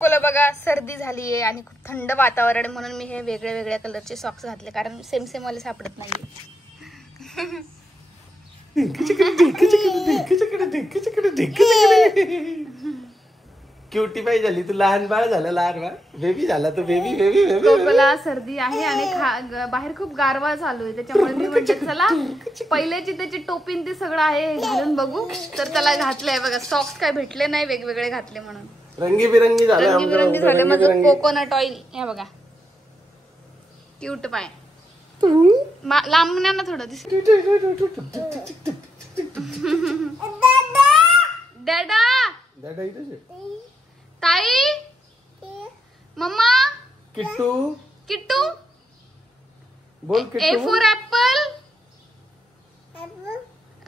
Cola बघा सर्दी झाली आहे आणि खूप थंड वातावरण म्हणून मी हे वेगळ्या वेगळ्या कलरचे सॉक्स घातले कारण सेम सेम वाले सापडत नाही. क्युटी बाई झाली तू, लहान बाळ झालं, लहान बाळ बेबी झाला तू, बेबी बेबी बेबी. कोकोला सर्दी आहे आणि बाहेर खूप गारवा चालू आहे त्याच्यामुळे मी म्हणते चला पहिल्याची त्याची टोपीन ते सगळं आहे घालून बघू. तर त्याला घातलंय बघा, सॉक्स काय भेटले नाही वेगवेगळे घातले म्हणून रंगीबिरंगी झालं, रंगीबिरंगी झाले. माझं कोकोनट ऑइल हे बघा, क्यूट पाय लांब ना थोडं डॅडा ताई मम्मा किट्टू किट्टू बोल Kittu. A for apple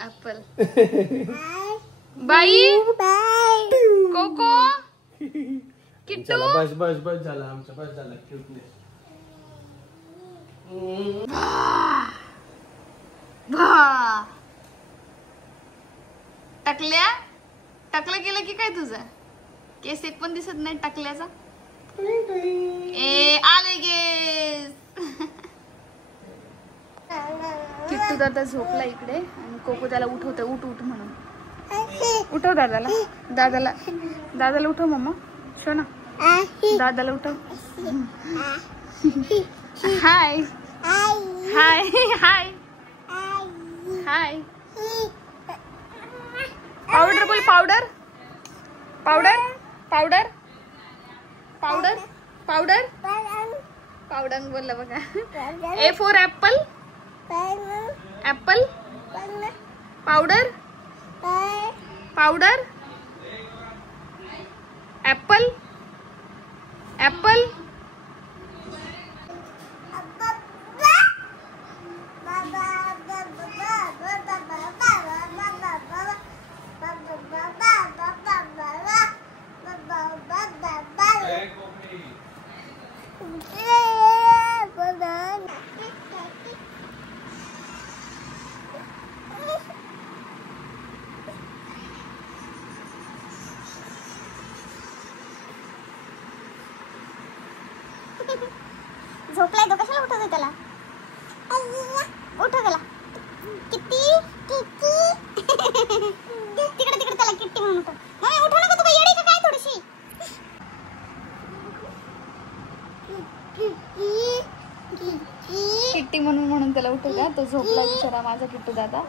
apple बाई कोको किट्टू. बस बस बस झाला आमचं, बस झाला क्यूटनेस. टकल्या टकलं केलं की काय तुझं? केस एक पण दिसत नाही टकल्याचा. ए आले गेस. किट्टू दादा झोपला इकडे आणि कोको त्याला उठवतोय, उठ उठ म्हणून. उठव दादाला, दादाला दादाला उठव मम्मा शोना, दादाला उठव. हाय हाय हाय हाय. पावडर बोल, powder powder powder powder powder powder बोलला बघा. A for apple apple powder powder apple apple. झोपलाय तो, कशाला उठवतोय त्याला? उठव त्याला. किट्टी किट्टी तिकडे तिकडे त्याला किट्टी म्हणून उठव. मम्मी उठव नको, तू काय येडी का काय थोडीशी? किट्टी म्हणून म्हणून त्याला उठवल्या. तो झोपला बिचारा माझा किट्टू दादा.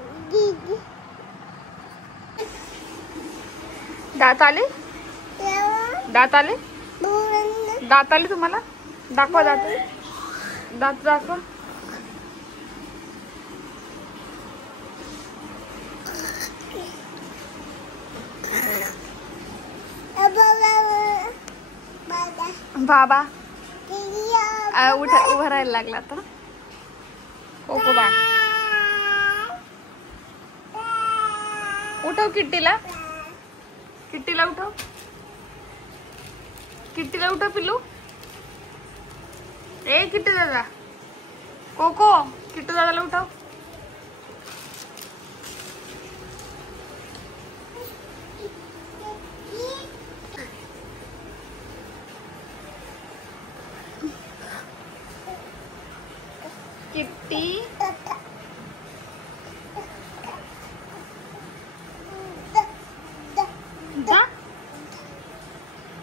दात आले, दात आले, दात आले तुम्हाला? दाखवा दात, दात दाखवा. बाबा उभा राहायला लागला आता कोको बा. उठव किट्टीला, किट्टीला उठव, किट्टीला उठव पिल्लू. ए किट्टू दादा, कोको किट्टू दादाला उठव. किट्टी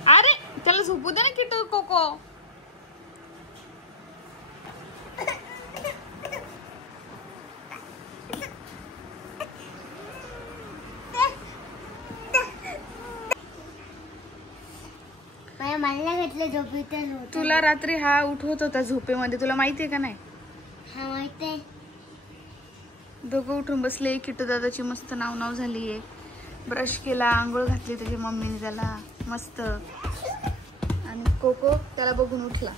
अरे त्याला झोपू दे ना किट्टू. कोको मला घेतलं झोपेतून. तुला रात्री हा उठवत होता झोपेमध्ये, तुला माहितीये का नाही? हा माहितीये. दोघं उठून बसले. किट्टू दादाची मस्त नाव नाव झालीये. ब्रश केला, आंघोळ घातली त्याची मम्मीने त्याला मस्त. आणि कोको त्याला बघून उठला.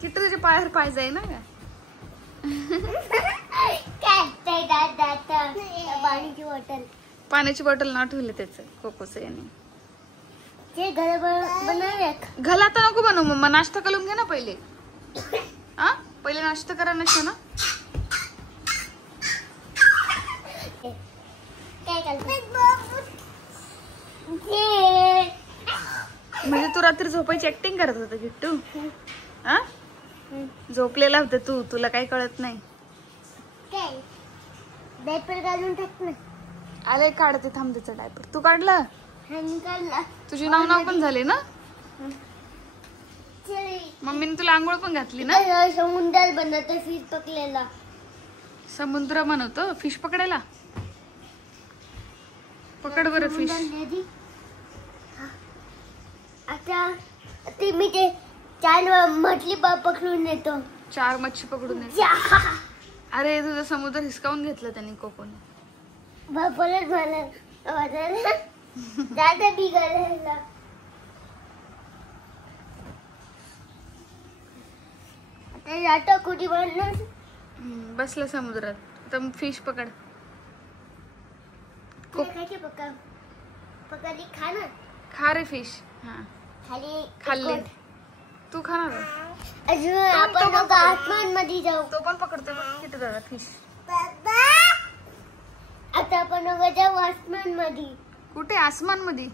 किट्टू त्याच्या पायावर पाय जाई ना का? पाण्याची बॉटल, पाण्याची बॉटल नाव ठेवले त्याचं कोकोचं याने. ते घर बनवूया. घाला आता नको बनवू मम्मा, नाश्ता करून घे ना पहिले. हा पहिले नाश्ता करा नसतो ना. काय म्हणजे तू रात्री झोपायची ऍक्टिंग करत होता किट्टू? हा झोपलेला होता तू, तुला काही कळत नाही. काय डायपर घालून टाक ना. आले काढते थांब त्याचं डायपर. तू काढलं? काढला. तुझी नाव पण झाली ना? मम्मीने तुला आंघोळ पण घातली ना? समुद्रात बनवतो फिश पकडलेला. समुद्र बनवतो फिश पकडायला? पकड बरं फिश. आता ते मी ते 4 मछली पकडून येतो. 4 मच्छी पकडून येतो. अरे तुझा समुद्र हिसकावून घेतला त्यांनी कोकोने. परत मला दादा बिघाडायला. आता कुठे बनणार? बसला समुद्रात. आता फिश पकड. खायचे पकडली खा ना. खा रे फिश. हा खाल्ले. तू खाणार? अजून आपण आसमान मध्ये जाऊ. तो पण पकडतो किती दादा फिश. आता आपण जाऊ आसमान मध्ये. कुठे आसमान मध्ये?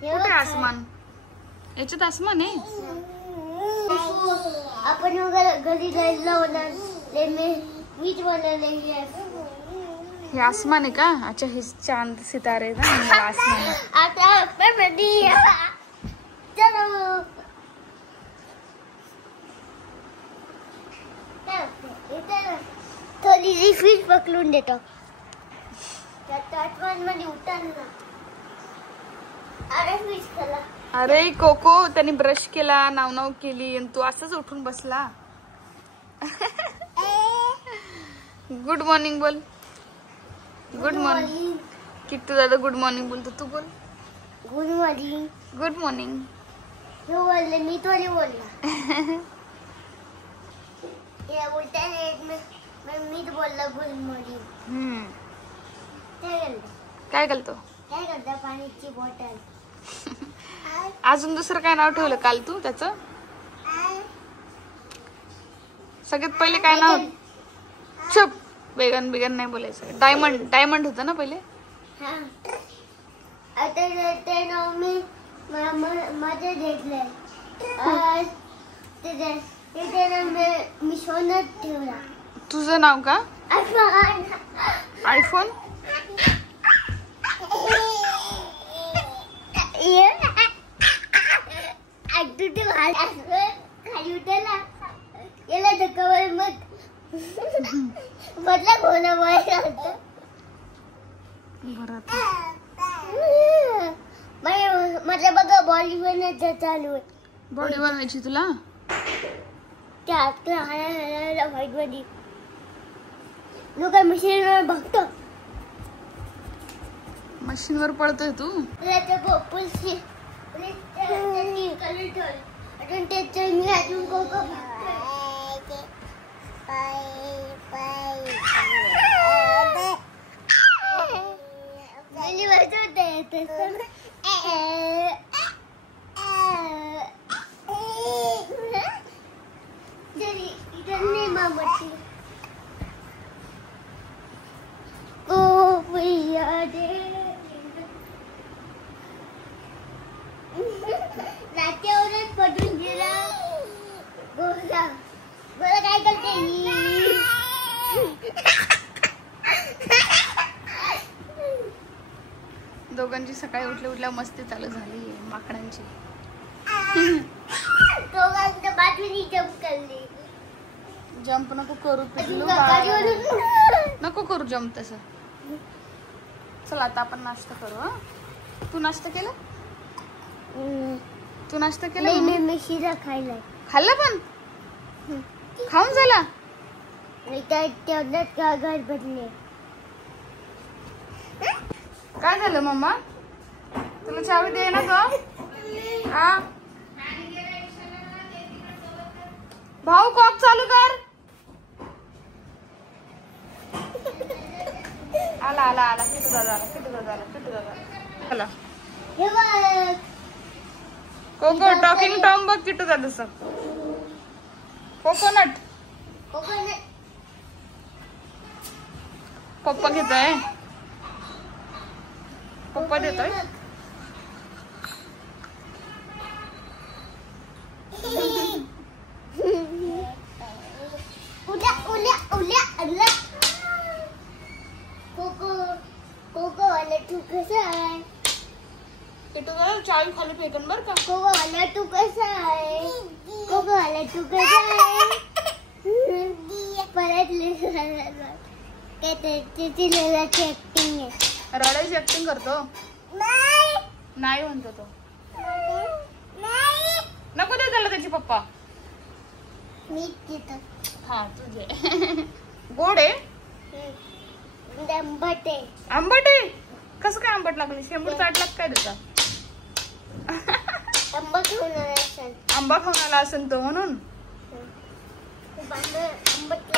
कुठे आसमान? याच्यात आसमान आहे. आपण घरी जायला होणार. मीच बनवलेली आहे. हे आसमान आहे का? अच्छा हे चांद सितारे ना आसमान. आता आपण मध्ये चलो. थोडी फिश पकडून देतो. आसमान मध्ये उतर ना. अरे फिश खाला. अरे कोको त्यांनी ब्रश केला, नाव केली आणि तू असंच उठून बसला. गुड मॉर्निंग बोल. Good morning. किट्टू दादा गुड मॉर्निंग बोलतो. तू बोल गुड मॉर्निंग. Good morning. तू बोलले मी थोडी बोलला. या बोलता मीच बोलला गुड मॉर्निंग. काय घालतो? काय करता? पाण्याची बॉटल. अजून दुसरं काय नाव ठेवलं काल तू त्याचं? सगळ्यात पहिले काय नाव? चुप. बेगन नाही बोलायचं. डायमंड होतं ना पहिले. आता ते नाव मी माझं घेतलंय. मी सोन्यात ठेवला. तुझं नाव का? आयफोन. खाली उठला याला धक्कावर मग म्हटलं बोला माझ्या बघा बॉडी बनायचं चालू आहे. बॉडी बनवायची तुला? त्या व्हाईट मध्ये लोक मशीनवर बघतो. मशीनवर पळतोय तू? रात्यावरच पडून गेला. बोला काय करते? दोघांची सकाळी उठल्या मस्ती चालू झाली माकडांची. दोघांच्या बाजूनी जंप करली. जंप नको करू पिल्लू. नको करू जंप तसं. चल आता आपण नाश्ता करू. तू नाश्ता केला? तू नाश्ता केला? मी शिरा खाल्लाय. खाल्ला पण? खाऊन झाला? तेवढ्यात घर बदले. काय झालं मम्मा? तुला चावी दे ना तो. भाऊ कॉक चालू कर. आला आला आला. किती दादा आला. किती दादा आला. किती दादा आला. हे बघ कोको टॉकिंग टॉम बघ किटू दादाचा. कोकोनट. पप्पा घेतोय. पप्पा देतोय. किट्टू दादा चावी खाली फेकन बर का. कोको वाला तू कसा आहे? कोको वाला तू कसा आहे? परत काय त्याची लेलाची ऍक्टिंग आहे. रडायची ऍक्टिंग करतो. नाही म्हणतो तो. नको दे त्याला त्याची पप्पा. मी तिथं हा तुझे गोड आहे. आंबट आहे. आंबट आहे. कसं काय आंबट लागली? शेंबूड चाटला काय त्याचा? आंबा खाऊन आला असेल. आंबा खाऊन आला असेल तो म्हणून. खूप आंबट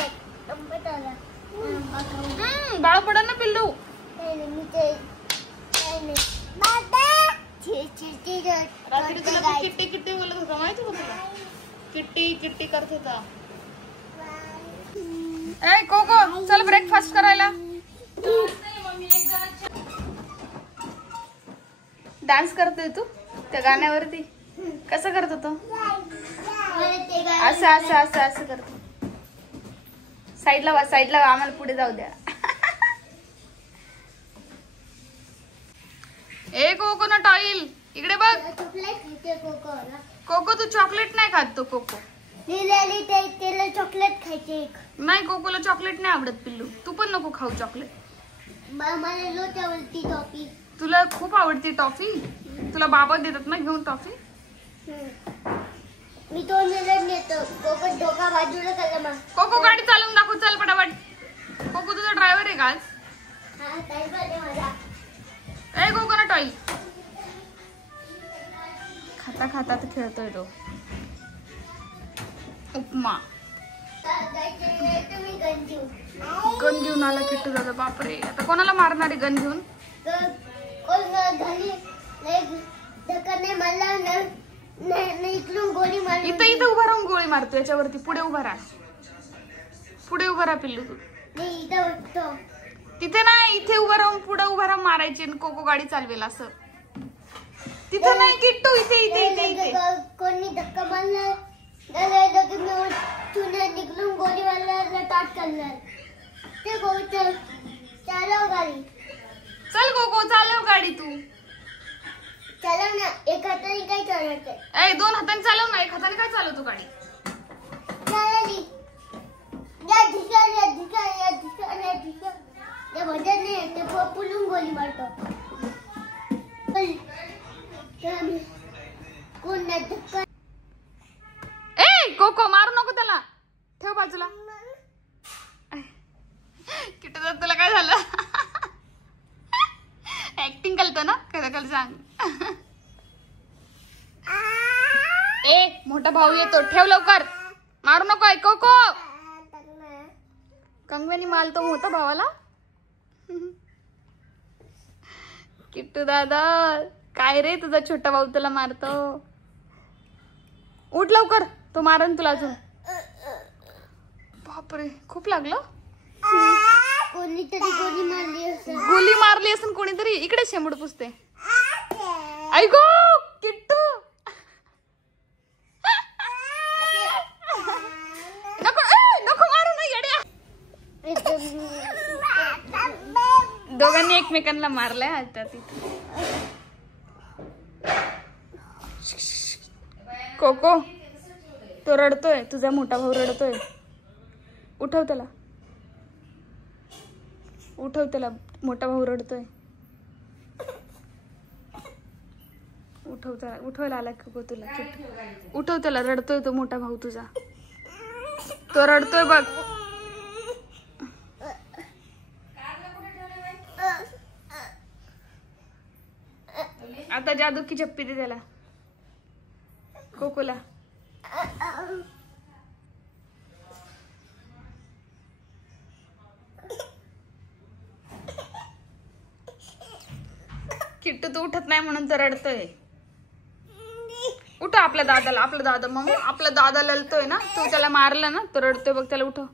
आला. आंबा खाऊन बाळ पडा ना पिल्लू. काय नाही मी ते काय नाही बाबा रात्री तुला तो किट्टी किट्टी बोलत होता माहिती का तुला? किट्टी किट्टी करत होता. ए कोको चल ब्रेकफास्ट करायला. डान्स करतोय तू त्या गाण्यावरती. कसं करतो तो? असं असं असं असं करतो. साईडला वा साईडला वा आम्हाला पुढे जाऊ द्या. ए कोको ना टॉईल इकडे बघ. कोको तू चॉकलेट नाही खात. तो कोको त्याला चॉकलेट खायचे. नाही कोकोला चॉकलेट नाही आवडत पिल्लू. तू पण नको खाऊ चॉकलेट. मला लोट आवडती टॉफी. तुला खूप आवडती टॉफी. तुला बाबा देतात ना घेऊन टॉफी. मी तो नेतो. कोको डोका बाजूला करा मग. कोको गाडी चालवून दाखव चल पटापट. कोको तुझा ड्रायव्हर आहे का आज? हा ड्रायव्हर आहे माझा. ए कोको ना टॉईल. खाता खाता तर खेळतोय तो. उपमा तुम्ही गन घेऊ. गन घेऊन आला किट्टू दादा. बापरे आता कोणाला मारणार आहे गन घेऊन? कोण घाली धक्का नाही मला नाही इकडून गोळी मार. इथं इथं उभा राहून गोळी मारतो याच्यावरती. पुढे उभा राहा. पुढे उभा राहा पिल्लू तू. नाही इथं बघतो. तिथे नाही इथे उभा राहून पुढे उभा राहून मारायची. कोको गाडी चालवेल असं. तिथं नाही किट्टू इथे इथे इथे इथे. कोणी धक्का मारला निघून गोळी मारला ताट करणार. ते गोष्ट चालव गाडी. चल कोको चालव गाडी तू. चालव ना. एक हाताने काय चालवते? ए दोन हाताने चालव ना. एक हाताने काय चालवतो गाडी? चालवली. या दिशा या दिशा या दिशा या दिशा. ते भजन नाही ते पुलून गोळी मारतो. कोण नाही धक्का. ए कोको मारू नको त्याला. ठेव बाजूला. किट्टू दादा तुला काय झालं? ऍक्टिंग करतो ना. कल सांग. ए मोठा भाऊ येतो. ठेव लवकर. मारू नको. आहे कोको. कंगवेनी मालतो मोठा भावाला. किट्टू दादा काय रे तुझा छोटा भाऊ तुला मारतो. उठ लवकर. तो मारन तुला अजून. बापरे खूप लागलं. कोणीतरी गोळी मारली असेल. गोळी मारली असेल कोणीतरी. इकडे शेंबूड पुसते. ऐको किट्टू. नको नको मारू ना येड्या. दोघांनी एकमेकांना मारलंय आता तिथे. कोको तो रडतोय. तुझा मोठा भाऊ रडतोय. उठव त्याला. उठव त्याला. मोठा भाऊ रडतोय. उठव त्याला. उठवायला आला कोको तुला. उठव त्याला. रडतोय तो मोठा भाऊ तुझा. तो रडतोय बघ. आता जादू की झप्पी दे त्याला. कोकोला. किट्टू तू उठत नाही म्हणून तर रडतोय. उठव आपल्या दादाला. आपला दादा मग आपला दादा लढतोय ना. तो त्याला मारला ना तो रडतोय बघ. त्याला उठव.